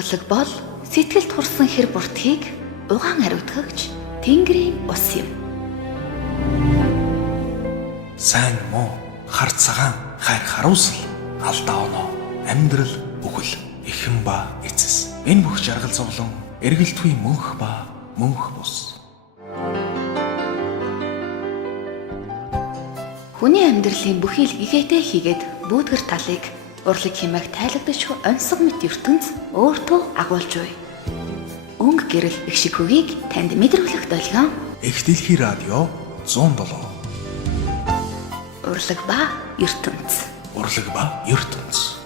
Урлаг бол сэтгэлд хүрсэн хэр буртгийг угаан ариутгагч Тэнгэрийн ус юм. Сайн муу, хар цагаан, хайр харуусал, алдаа оноо, амьдрал, үхэл, эхэн ба эцэс. Энэ бүх жаргал зовлон, эргэлтгүй мөнх ба мөнх бус. Хүний амьдралын бүхий л игээтэй хийгээд бүүдгэр талыг урлаг хэмээх тайлагдаж онцгой мэт ертөнц өөртөө агуулж буй. Өнгө гэрэл их шиг хөгийг танд мэдрүүлэх долгион. Их дэлхий радио 107. Урлаг ба ертөнц. Урлаг ба ертөнц.